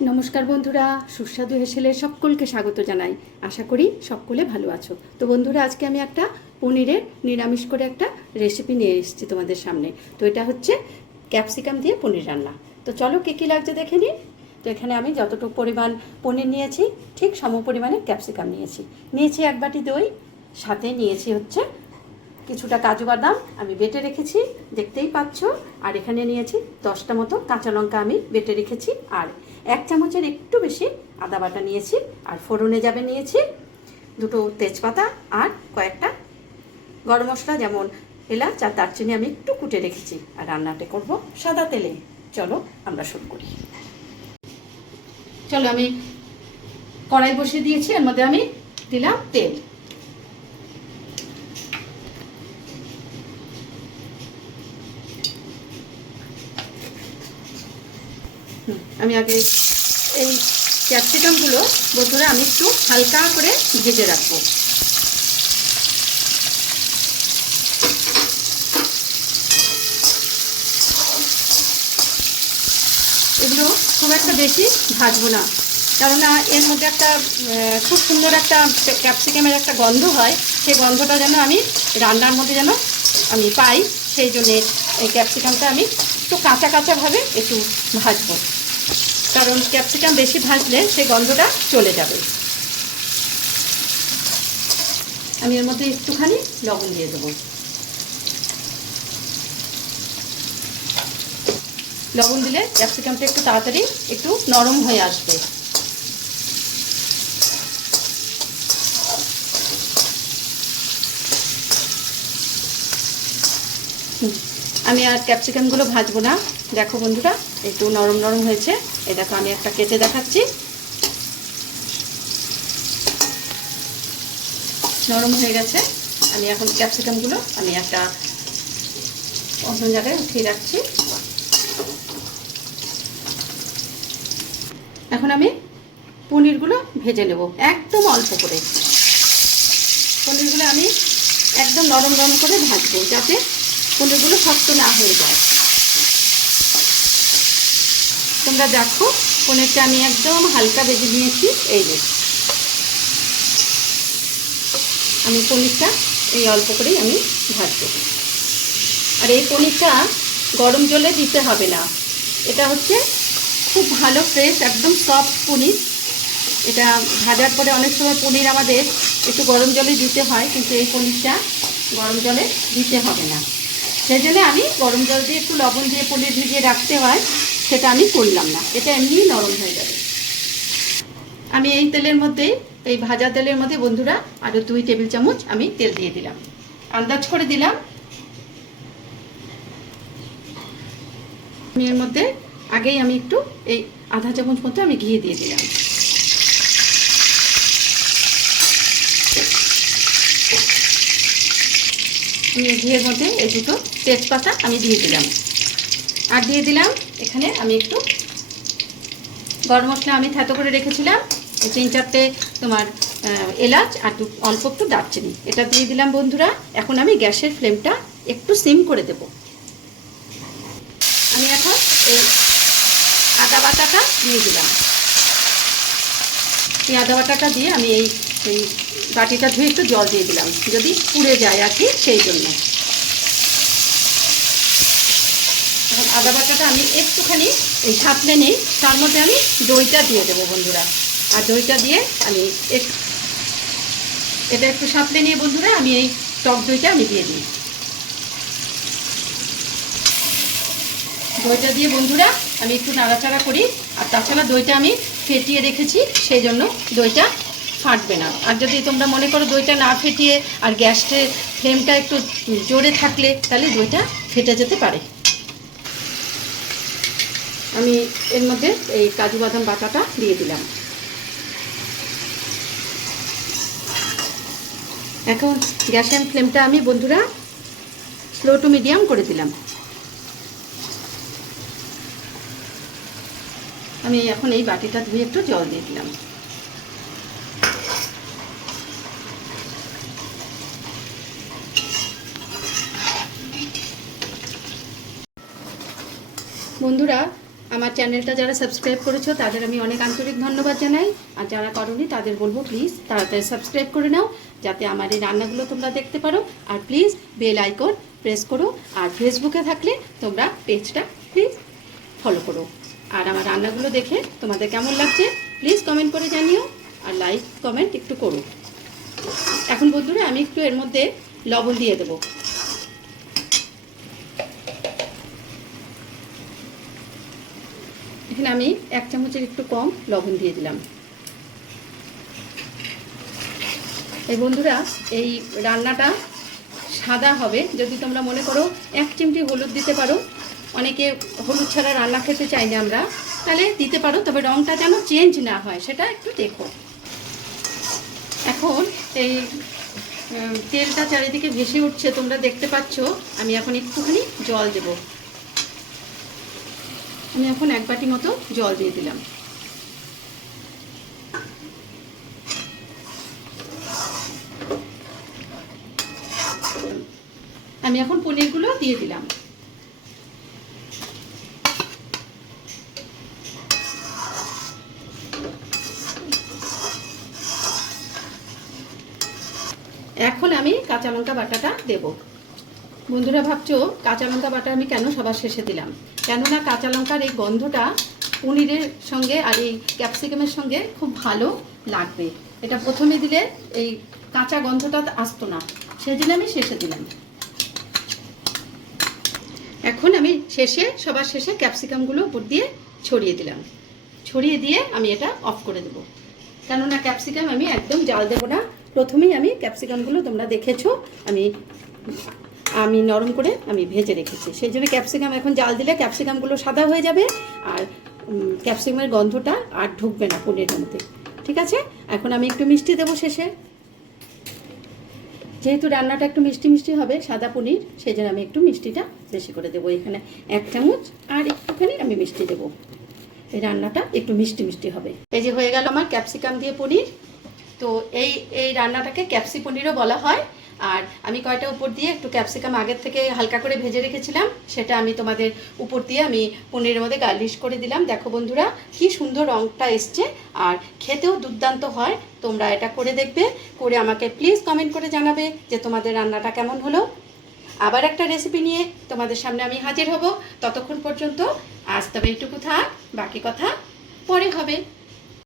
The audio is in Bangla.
নমস্কার বন্ধুরা, সুস্বাদু হেসেলের সকলকে স্বাগত জানাই। আশা করি সকলে ভালো আছো। তো বন্ধুরা, আজকে আমি একটা পনিরের নিরামিষ করে একটা রেসিপি নিয়ে এসেছি তোমাদের সামনে। তো এটা হচ্ছে ক্যাপসিকাম দিয়ে পনির রান্না। তো চলো কী কী লাগছে দেখে নিই। তো এখানে আমি যতটুকু পরিমাণ পনির নিয়েছি ঠিক সম পরিমাণে ক্যাপসিকাম নিয়েছি 1 বাটি দই, সাথে নিয়েছি হচ্ছে কিছুটা কাজু বাদাম আমি বেটে রেখেছি, দেখতেই পাচ্ছ। আর এখানে নিয়েছি 10টা মতো কাঁচা লঙ্কা আমি বেটে রেখেছি, আর 1 চামচের একটু বেশি আদা বাটা নিয়েছি। আর ফোড়নে যাবে নিয়েছি 2টো তেজপাতা আর কয়েকটা গরম মশলা, যেমন এলাচ আর দারচিনি আমি একটু কুটে রেখেছি। আর রান্নাটা করব সাদা তেলে। চলো আমরা শুরু করি। চলো, আমি কড়াই বসিয়ে দিয়েছি, এর মধ্যে আমি দিলাম তেল। আমি আগে এই ক্যাপসিকামগুলো বন্ধুরা আমি একটু হালকা করে ভেজে রাখবো। এগুলো খুব একটা বেশি ভাজবো না, কেননা এর মধ্যে একটা খুব সুন্দর একটা ক্যাপসিকামের একটা গন্ধ হয়। সেই গন্ধটা যেন আমি রান্নার মধ্যে যেন আমি পাই, সেই জন্যে এই ক্যাপসিকামটা আমি একটু কাঁচা কাঁচাভাবে একটু ভাজবো, কারণ ক্যাপসিকাম বেশি ভাজলে সেই গন্ধটা চলে যাবে। আমি এর মধ্যে একটুখানি লবণ দিয়ে দেবো। লবণ দিলে ক্যাপসিকামটা একটু তাড়াতাড়ি একটু নরম হয়ে আসবে। আমি আর ক্যাপসিকামগুলো ভাজবো না। দেখো বন্ধুরা, একটু নরম নরম হয়েছে। এই দেখো, আমি একটা কেটে দেখাচ্ছি। নরম হয়ে গেছে। আমি এখন ক্যাপসিকামগুলো আমি একটা অন্য জায়গায় উঠিয়ে রাখছি। এখন আমি পনিরগুলো ভেজে নেব একদম অল্প করে। পনিরগুলো আমি একদম নরম নরম করে ভাজবো, যাতে পনিরগুলো শক্ত না হয়ে যায়। তোমরা দেখো, পনিরটা আমি একদম হালকা ভেজে নিয়েছি। এই যে আমি পনিরটা এই অল্প করেই আমি ভাজবো। আর এই পনিরটা গরম জলে দিতে হবে না, এটা হচ্ছে খুব ভালো ফ্রেশ একদম সফট পনির। এটা ভাজার পরে অনেক সময় পনির আমাদের একটু গরম জলে দিতে হয়, কিন্তু এই পনিরটা গরম জলে দিতে হবে না। সেই জন্য আমি গরম জল দিয়ে একটু লবণ দিয়ে পনির ভিজিয়ে রাখতে হয়, সেটা আমি করলাম না। এটা এমনিই নরম হয়ে যাবে। আমি এই তেলের মধ্যে, এই ভাজা তেলের মধ্যে বন্ধুরা আরও 2 টেবিল চামচ আমি তেল দিয়ে দিলাম, আন্দাজ করে দিলাম। আমি এর মধ্যে আগেই আমি একটু এই আধা চামচ মতো আমি ঘি দিয়ে দিলাম। আমি এই ঘিয়ের মধ্যে এই 2টো তেজপাতা আমি দিয়ে দিলাম। আর দিয়ে দিলাম এখানে আমি একটু গরম মশলা আমি থেতো করে রেখেছিলাম, 3-4টে তোমার এলাচ আর অল্প একটু দারচিনি, এটা দিয়ে দিলাম বন্ধুরা। এখন আমি গ্যাসের ফ্লেমটা একটু সিম করে দেব। আমি এখন এই আদা বাটাটা দিয়ে দিলাম। এই আদা বাটাটা দিয়ে আমি এই বাটিটা ধুয়ে একটু জল দিয়ে দিলাম, যদি পুড়ে যায় আর কি, সেই জন্য। এখন আদা বাটাটা আমি একটুখানি এই ছাপলে নিই, তার মধ্যে আমি দইটা দিয়ে দেবো বন্ধুরা। আর দইটা দিয়ে আমি এটা একটু সাঁতলে নিয়ে বন্ধুরা আমি এই টক দইটা আমি দিয়ে দিই। দইটা দিয়ে বন্ধুরা আমি একটু নাড়াচাড়া করি। আর তাছাড়া দইটা আমি ফেটিয়ে রেখেছি, সেই জন্য দইটা ফাটবে না। আর যদি তোমরা মনে করো দইটা না ফেটিয়ে আর গ্যাসের ফ্লেমটা একটু জোরে থাকলে, তাহলে দইটা ফেটে যেতে পারে। আমি এর মধ্যে এই কাজু বাদাম বাটাটা দিয়ে দিলাম। এখন গ্যাসের ফ্লেমটা আমি বন্ধুরা স্লো টু মিডিয়াম করে দিলাম। আমি এখন এই বাটিটা ধুয়ে একটু জল দিয়ে দিলাম। বন্ধুরা আমার চ্যানেলটা যারা সাবস্ক্রাইব করেছো তাদের আমি অনেক আন্তরিক ধন্যবাদ জানাই, আর যারা করোনি তাদের বলবো প্লিজ তাড়াতাড়ি সাবস্ক্রাইব করে নাও, যাতে আমার এই রান্নাগুলো তোমরা দেখতে পারো। আর প্লিজ বেল আইকন প্রেস করো, আর ফেসবুকে থাকলে তোমরা পেজটা প্লিজ ফলো করো। আর আমার রান্নাগুলো দেখে তোমাদের কেমন লাগছে প্লিজ কমেন্ট করে জানিও, আর লাইক কমেন্ট একটু করো। এখন বন্ধুরা আমি একটু এর মধ্যে লবণ দিয়ে দেবো। এখানে আমি 1 চামচের একটু কম লবণ দিয়ে দিলাম। এই বন্ধুরা এই রান্নাটা সাদা হবে, যদি তোমরা মনে করো 1 চিমটি হলুদ দিতে পারো। অনেকে হলুদ ছাড়া রান্না খেতে চাই না আমরা, তাহলে দিতে পারো, তবে রঙটা যেন চেঞ্জ না হয় সেটা একটু দেখো। এখন এই তেলটা চারিদিকে ভেসে উঠছে, তোমরা দেখতে পাচ্ছ। আমি এখন একটুখানি জল দেব। আমি এখন 1 বাটি মতো জল দিয়ে দিলাম। আমি এখন পনিরগুলো দিয়ে দিলাম। এখন আমি কাঁচা লঙ্কা বাটাটা দেব। বন্ধুরা ভাবছো কাঁচা লঙ্কা বাটা আমি কেন সবার শেষে দিলাম, কেননা কাঁচা লঙ্কার এই গন্ধটা পনিরের সঙ্গে আর এই ক্যাপসিকামের সঙ্গে খুব ভালো লাগবে। এটা প্রথমে দিলে এই কাঁচা গন্ধটা আসতো না, সেই জন্য আমি শেষে দিলাম। এখন আমি সবার শেষে ক্যাপসিকামগুলো উপর দিয়ে ছড়িয়ে দিলাম। ছড়িয়ে দিয়ে আমি এটা অফ করে দেবো, কেননা ক্যাপসিকাম আমি একদম জাল দেবো না। প্রথমেই আমি ক্যাপসিকামগুলো তোমরা দেখেছো আমি নরম করে আমি ভেজে রেখেছি, সেই জন্য ক্যাপসিকাম এখন জাল দিলে ক্যাপসিকামগুলো সাদা হয়ে যাবে, আর ক্যাপসিকামের গন্ধটা আর ঢুকবে না পনিরের মধ্যে। ঠিক আছে, এখন আমি একটু মিষ্টি দেবো শেষে, যেহেতু রান্নাটা একটু মিষ্টি মিষ্টি হবে সাদা পনির, সেই জন্য আমি একটু মিষ্টিটা বেশি করে দেবো। এখানে 1 চামচ আর একটুখানি আমি মিষ্টি দেবো, এই রান্নাটা একটু মিষ্টি মিষ্টি হবে। এই যে হয়ে গেল আমার ক্যাপসিকাম দিয়ে পনির। তো এই রান্নাটাকে ক্যাপসি পনিরও বলা হয়। আর আমি কয়টা উপর দিয়ে একটু ক্যাপসিকাম আগের থেকে হালকা করে ভেজে রেখেছিলাম, সেটা আমি তোমাদের উপর দিয়ে আমি পনিরের মধ্যে গার্নিশ করে দিলাম। দেখো বন্ধুরা কি সুন্দর রঙটা এসছে, আর খেতেও দুর্দান্ত হয়। তোমরা এটা করে দেখবে, করে আমাকে প্লিজ কমেন্ট করে জানাবে যে তোমাদের রান্নাটা কেমন হলো। আবার একটা রেসিপি নিয়ে তোমাদের সামনে আমি হাজির হব। ততক্ষণ পর্যন্ত আজ তবে এইটুকু থাক, বাকি কথা পরে হবে।